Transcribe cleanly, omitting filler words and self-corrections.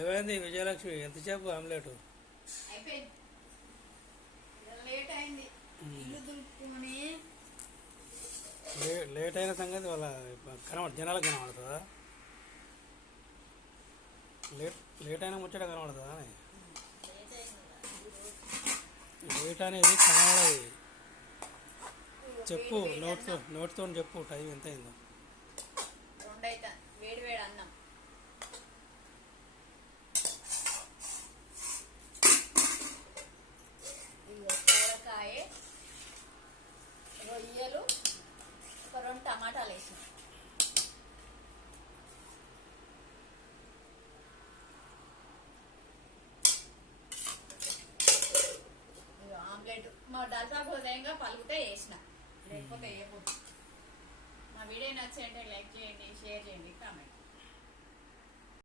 ఏమైంది విజయలక్ష్మి? ఎంతసేపు ఆమ్లెట్ అయిపోయింది. లేట్ అయింది. ఇల్లు దులుపుకొని లేట్ అయిన సంగతి వాళ్ళ జనాలకు కనబడుతుందా? లేట్ అయినా ముచ్చట కనబడుతుందా? లేట్ అనేది కనబడది. చెప్పు, నోటితో చెప్పు టైం ఎంత అయిందో. 2 అయితే వేడి వేడి అన్నం. కూరకాయ, రొయ్యలు, ఒక 2 టమాటాలు వేసిన. ఆమ్లెట్ మా డల్పా హృదయంగా పలుకుతే వేసిన, లేకపోతే వేయకూడదు. మా వీడియో నచ్చింటే లైక్ చేయండి, షేర్ చేయండి, కామెంట్